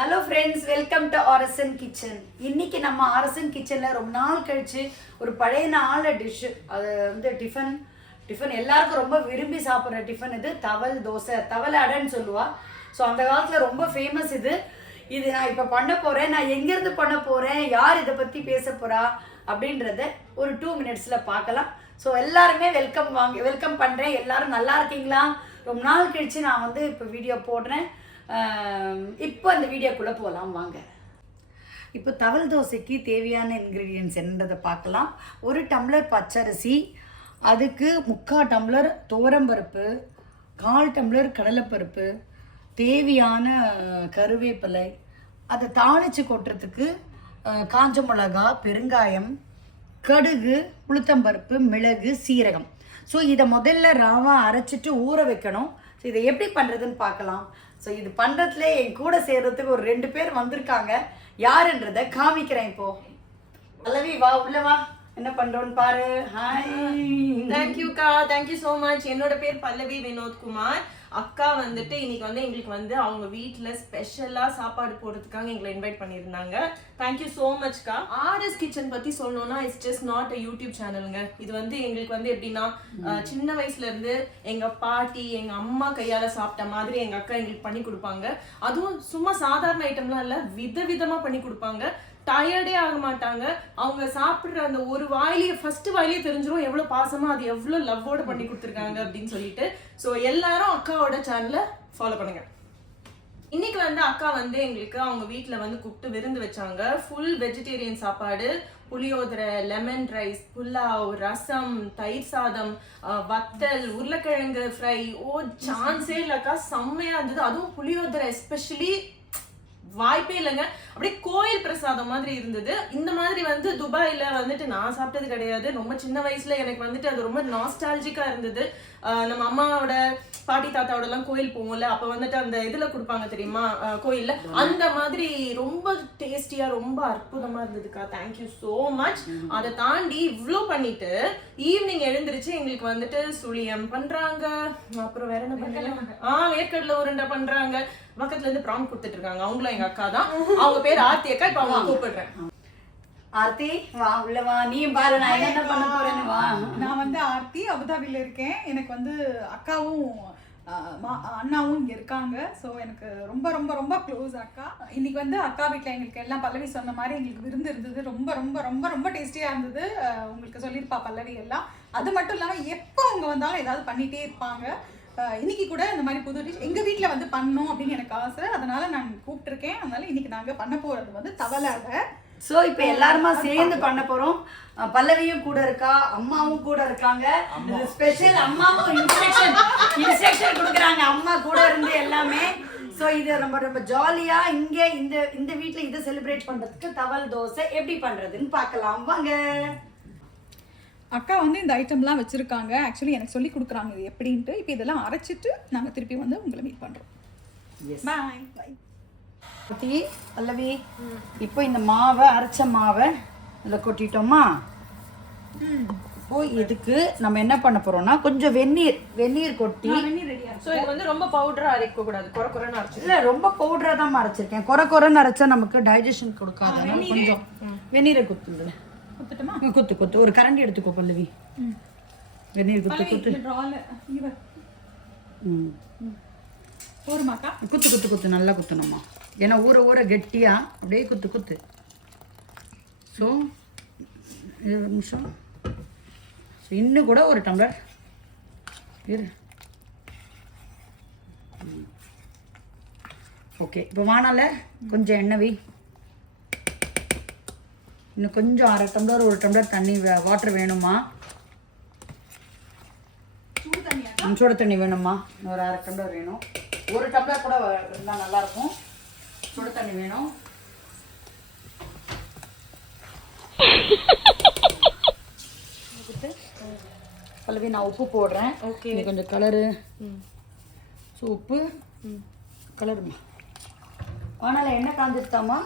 Hello friends, welcome to RSN kitchen. இன்னைக்கு நம்ம RSN கிச்சனில் ரொம்ப நாள் கழிச்சு ஒரு பழைய நாள் டிஷ்ஷு, அது வந்து டிஃபன் எல்லாருக்கும் ரொம்ப விரும்பி சாப்பிட்ற டிஃபன். இது தவல் தோசை, தவல் அடைன்னு சொல்லுவா. ஸோ அந்த காலத்தில் ரொம்ப ஃபேமஸ் இது நான் இப்போ பண்ண போகிறேன். நான் எங்கேருந்து பண்ண போகிறேன், யார் இதை பற்றி பேச போகிறா அப்படின்றத ஒரு 2 மினிட்ஸில் பார்க்கலாம். ஸோ எல்லாருமே வெல்கம் பண்ணுறேன். எல்லாரும் நல்லா இருக்கீங்களா? ரொம்ப நாள் கழிச்சு நான் வந்து இப்போ வீடியோ போடுறேன். இப்போ அந்த வீடியோக்குள்ளே போகலாம் வாங்க. இப்போ தவல் தோசைக்கு தேவையான இன்க்ரீடியன்ட்ஸ் என்னன்றதை பார்க்கலாம். 1 டம்ளர் பச்சரிசி, அதுக்கு 3/4 டம்ளர் துவரம்பருப்பு, 1/4 டம்ளர் கடலைப்பருப்பு, தேவையான கருவேப்பிலை, அதை தாளித்து கொட்டுறதுக்கு காஞ்ச மிளகா, பெருங்காயம், கடுகு, உளுத்தம்பருப்பு, மிளகு, சீரகம். ஸோ இதை முதல்ல ராவாக அரைச்சிட்டு ஊற வைக்கணும். ஸோ இதை எப்படி பண்ணுறதுன்னு பார்க்கலாம். ஸோ இது பண்ணுறதுல என் கூட சேர்றதுக்கு ஒரு 2 பேர் வந்திருக்காங்க. யாருன்றதை காமிக்கிறேன். இப்போது பல்லவி, வா உள்ள வா, என்ன பண்ணுறோன்னு பாரு. ஹாய், தேங்க்யூக்கா, தேங்க்யூ ஸோ மச். என்னோட பேர் பல்லவி வினோத்குமார். அக்கா வந்துட்டு இன்னைக்கு வந்து எங்களுக்கு வந்து அவங்க வீட்டில் ஸ்பெஷலாக சாப்பாடு போடுறதுக்காக எங்களை இன்வைட் பண்ணியிருந்தாங்க. தேங்க்யூ ஸோ மச்க்கா. ஆர்எஸ் கிச்சன் பற்றி சொல்லணும்னா it's just not a YouTube சேனலுங்க. இது வந்து எங்களுக்கு வந்து எப்படின்னா சின்ன வயசுல இருந்து எங்க பாட்டி எங்க அம்மா கையால சாப்பிட்ட மாதிரி எங்க அக்கா எங்களுக்கு பண்ணி கொடுப்பாங்க. அதுவும் சும்மா சாதாரண ஐட்டம்லாம் இல்லை, விதவிதமா பண்ணி கொடுப்பாங்க. டயர்டே ஆக மாட்டாங்க. அவங்க சாப்பிட்ற அந்த ஒரு ஃபர்ஸ்ட் வாயிலேயே தெரிஞ்சிடும் எவ்வளோ பாசமா, அது எவ்வளோ லவ்வோட பண்ணி கொடுத்துருக்காங்க அப்படின்னு சொல்லிட்டு. ஸோ எல்லாரும் அக்காவோட சேனலை ஃபாலோ பண்ணுங்க. இன்னைக்கு வந்து அக்கா வந்து எங்களுக்கு அவங்க வீட்டில் வந்து கூப்பிட்டு விருந்து வச்சாங்க. ஃபுல் வெஜிடேரியன் சாப்பாடு, புளியோதரை, லெமன் ரைஸ், புலாவ், ரசம், தயிர் சாதம், வத்தல், உருளைக்கிழங்கு ஃப்ரை. ஓ சான்ஸே இல்லைக்கா, செம்மையா இருந்தது. அதுவும் புளியோதரை எஸ்பெஷலி வாய்ப்பே இல்லைங்க. அப்படியே கோயில் பிரசாதம் மாதிரி இருந்தது. இந்த மாதிரி வந்து துபாயில வந்துட்டு நான் சாப்பிட்டது கிடையாது. ரொம்ப சின்ன வயசுல எனக்கு வந்துட்டு அது ரொம்ப நாஸ்டாலஜிக்கா இருந்தது. நம்ம அம்மாவோட பாட்டி தாத்தாவோட எல்லாம் கோயில் போவோம்ல, அப்ப வந்துட்டு அந்த இதுல கொடுப்பாங்க தெரியுமா கோயில்ல, அந்த மாதிரி ரொம்ப டேஸ்டியா ரொம்ப அற்புதமா இருந்ததுக்கா. Thank you so much. அதை தாண்டி இவ்வளோ பண்ணிட்டு ஈவினிங் எழுந்திருச்சு எங்களுக்கு வந்துட்டு சுழியம் பண்றாங்க. அப்புறம் வேற என்ன பண்றாங்க, வேர்க்கடலை உருண்டை பண்றாங்க. பக்கத்துல இருந்து ப்ரான் கொடுத்துட்டு இருக்காங்க. அவங்களும் எங்க அக்கா தான். அவங்க பேர் ஆர்த்தி அக்கா. இப்ப அவங்க கூப்பிடுறேன். ஆர்த்தி, வா உள்ள வா. நீ பாரு நான் என்ன பண்ண போறேன்னு. வா. நான் வந்து ஆர்த்தி, அபுதாபில இருக்கேன். எனக்கு வந்து அக்காவும் அண்ணாவும் இங்கே இருக்காங்க. ஸோ எனக்கு ரொம்ப ரொம்ப ரொம்ப க்ளோஸ் அக்கா. இன்னைக்கு வந்து அக்கா வீட்டில் எங்களுக்கு எல்லாம் பல்லவி சொன்ன மாதிரி எங்களுக்கு விருந்து இருந்தது. ரொம்ப ரொம்ப ரொம்ப ரொம்ப டேஸ்டியாக இருந்தது. உங்களுக்கு சொல்லியிருப்பா பல்லவி எல்லாம். அது மட்டும் இல்லாமல் எப்போ அவங்க வந்தாலும் ஏதாவது பண்ணிகிட்டே இருப்பாங்க. இன்னைக்கு கூட இந்த மாதிரி புது டிஷ் எங்கள் வீட்டில் வந்து பண்ணணும் அப்படின்னு எனக்கு ஆசை. அதனால நான் கூப்பிட்டுருக்கேன். அதனால இன்னைக்கு நாங்கள் பண்ண போகிறது வந்து தவளை அடை. ஸோ இப்போ எல்லாருமா சேர்ந்து பண்ண போறோம். பல்லவியும் கூட இருக்கா, அம்மாவும் கூட இருக்காங்க. ஸ்பெஷல் அம்மாவும் இன்ஸ்ட்ரக்ஷன் கொடுக்குறாங்க, அம்மா கூட இருந்து எல்லாமே. ஸோ இது ரொம்ப ரொம்ப ஜாலியா இங்கே இந்த வீட்டில் இதை செலிப்ரேட் பண்றதுக்கு தவல் தோசை எப்படி பண்றதுன்னு பார்க்கலாம் வாங்க. அக்கா வந்து இந்த ஐட்டம்லாம் வச்சுருக்காங்க. ஆக்சுவலி எனக்கு சொல்லி கொடுக்குறாங்க இது எப்படின்ட்டு. இப்போ இதெல்லாம் அரைச்சிட்டு நாங்கள் திருப்பி வந்து உங்களை மீட் பண்ணுறோம். பாய் பாய். பல்லவி, இப்போ இந்த மாவை, அரைச்ச மாவை இதில் கொட்டிட்டோமா? இப்போ இதுக்கு நம்ம என்ன பண்ண போறோம்னா கொஞ்சம் வெந்நீர் கொட்டி. ஸோ இது வந்து ரொம்ப பவுடரா அரைக்க கூடாது, குறை குறைன்னு அரைச்சு. இல்லை, ரொம்ப பவுடரா தான் அரைச்சிருக்கேன். குறைன்னு அரைச்சா நமக்கு டைஜஷன் கொடுக்காது. கொஞ்சம் வெந்நீரை குத்துது. குத்துட்டுமா? குத்து ஒரு கரண்டி எடுத்துக்கோ பல்லவி. வெந்நீர் குத்து. போருமாக்கா? குத்து நல்லா குத்தணுமா, ஏன்னா ஊற கெட்டியா அப்படியே குத்து. ஸோ 20 நிமிஷம். ஸோ இன்னும் கூட ஒரு டம்ளர் இரு. ஓகே, இப்போ வானால கொஞ்சம் எண்ணெய் வை. இன்னும் கொஞ்சம் 1/2 டம்ளர் 1 டம்ளர் தண்ணி வாட்டர் வேணுமா? சுட தண்ணி வேணுமா? இன்னொரு 1/2 டம்ளர் வேணும். 1 டம்ளர் கூட இருந்தால் நல்லாயிருக்கும். சுட தண்ணி வேணும். பல்லவி, நான் உப்பு போடுறேன். ஓகே, கொஞ்சம் கலரு. ஸோ உப்பு கலருமா. ஆனால் என்ன காஞ்சிருத்தாமா?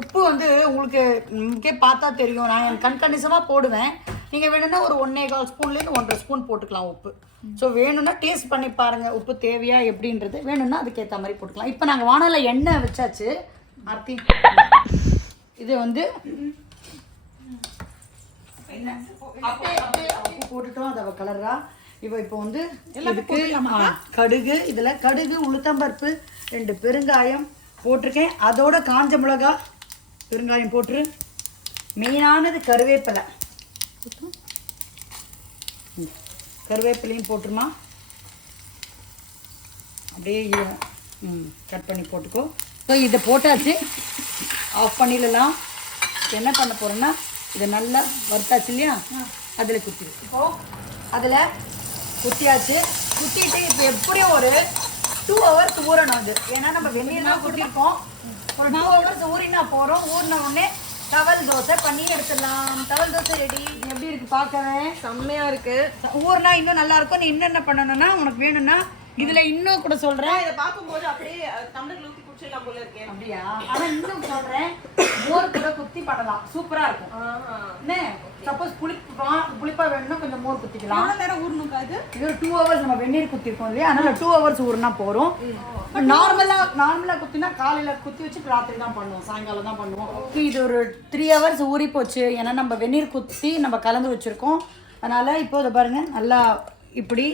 உப்பு வந்து உங்களுக்கே பார்த்தா தெரியும். நான் கண்கணிசமாக போடுவேன். நீங்கள் வேணும்னா ஒரு 1.25 ஸ்பூன்லேருந்து 1.5 ஸ்பூன் போட்டுக்கலாம் உப்பு. ஸோ வேணும்னா டேஸ்ட் பண்ணி பாருங்கள் உப்பு தேவையா எப்படின்றது. வேணும்னா அதுக்கேற்ற மாதிரி போட்டுக்கலாம். இப்போ நாங்கள் வானலில் எண்ணெய் வச்சாச்சு. ஆர்த்தி இது வந்து என்ன அப்படியே போட்டுட்டோம். அதை கலரா இப்போ வந்து இதுக்கு கடுகு, இதில் கடுகு, உளுத்தம்பருப்பு, 2 பெருங்காயம் போட்டிருக்கேன். அதோட காஞ்ச மிளகா, பெருங்காயம் போட்டு மெயினானது கருவேப்பிலை. கருவேப்பிலையும் போட்டுருமா, அப்படியே கட் பண்ணி போட்டுக்கோ. ஸோ இதை போட்டாச்சு, ஆஃப் பண்ணிடலாம். என்ன பண்ண போகிறோன்னா இதை நல்லா வறுத்தாச்சு இல்லையா, அதில் குத்திடும். இப்போது அதில் குத்தியாச்சு. குத்திட்டு இப்போ எப்படியும் ஒரு 2 hours ஊறணும் அது. ஏன்னா நம்ம வெந்நீர்லாம் குத்திருக்கோம். ஒரு 2 hours ஊறினா போகிறோம். ஊறின உடனே தவல் தோசை பண்ணி எடுத்துடலாம். தவல் தோசை ரெடி. எப்படி இருக்கு பார்க்கவே? செம்மையா இருக்கு. ஊர்னா இன்னும் நல்லா இருக்கும். நீ என்ன பண்ணணும்னா, உனக்கு வேணும்னா இதுல இன்னும் கூட சொல்றேன். இதை பார்க்கும்போது அப்படியே டம்ளர்ல ஊத்தி குடிச்சிடலாம் போல இருக்கேன். அப்படியா? ஆனா இன்னும் சொல்றேன், மோர் கூட குத்தி பண்ணலாம், சூப்பரா இருக்கும். என்ன சப்போஸ் புளிப்பா வேணும்னா கொஞ்சம் மோர் குத்திக்கலாம். எவ்வளவு நேரம் ஊறணும் அது? இது ஒரு 2 hours நம்ம வெந்நீர் குத்திருக்கோம் இல்லையா, அதனால 2 hours ஊறினா போறோம். நார்மலா குத்தினா காலையில குத்தி வச்சு ராத்திரி தான் பண்ணுவோம், சாயங்காலம் தான் பண்ணுவோம். இது ஒரு 3 hours ஊறி போச்சு. ஏன்னா நம்ம வெந்நீர் குத்தி நம்ம கலந்து வச்சிருக்கோம். அதனால இப்போ இதை பாருங்க, நல்லா இப்படி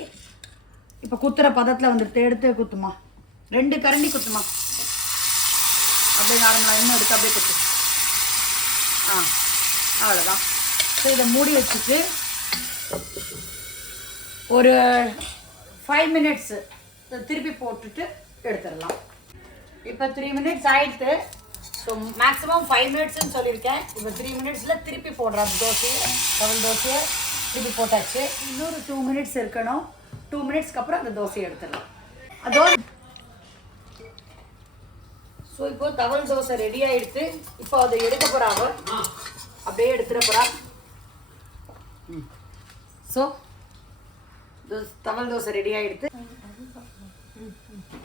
இப்போ குத்துற பதத்தில் வந்துட்டு எடுத்து குத்துமா, 2 கரண்டி குத்துமா. அப்படியே நார்மலாக இன்னும் எடுத்து அப்படியே குத்து. அவ்வளோதான். ஸோ இதை மூடி வச்சுட்டு ஒரு 5 minutes திருப்பி போட்டுட்டு எடுத்துடலாம். இப்போ 3 minutes ஆயிடுத்து. ஸோ மேக்ஸிமம் 5 minutesன்னு சொல்லியிருக்கேன். இப்போ 3 minutesல திருப்பி போடுறேன் தோசையை, டவல் தோசையை திருப்பி போட்டாச்சு. இன்னொரு 2 minutes இருக்கணும். 2 minutesக்கு அப்புறம் அந்த தோசையை எடுத்துடலாம். அதோட ஸோ இப்போ தவல் தோசை ரெடி ஆயிடுத்து. இப்போ அதை எடுக்க போறாங்க, அப்படியே எடுத்துட போறா. ஸோ தவல் தோசை ரெடி ஆயிடுத்து.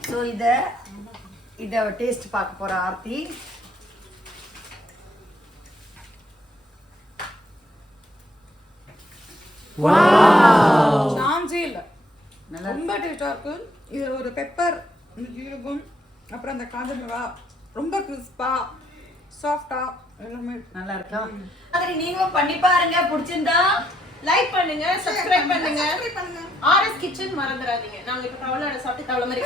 ஸோ இதை டேஸ்ட் பார்க்க போற ஆர்த்தி. சான்ஸே இல்லை, ரொம்ப டேஸ்டா இருக்கு. இதுல ஒரு பெப்பர், ஜீரகம், அப்புறம் அந்த காஞ்ச மிளகா, ரொம்ப கிறிஸ்பா, சாஃப்டா, எல்லாமே நல்லா இருக்கா? அது நீங்களும் பண்ணி பாருங்க. பிடிச்சிருந்தா லைக் பண்ணுங்க, சப்ஸ்கிரைப் பண்ணுங்க. ஆர்எஸ் கிச்சன் மறந்துடாதீங்க. நாங்க இப்ப தவளை சாப்பிட்டு தவளை மாதிரி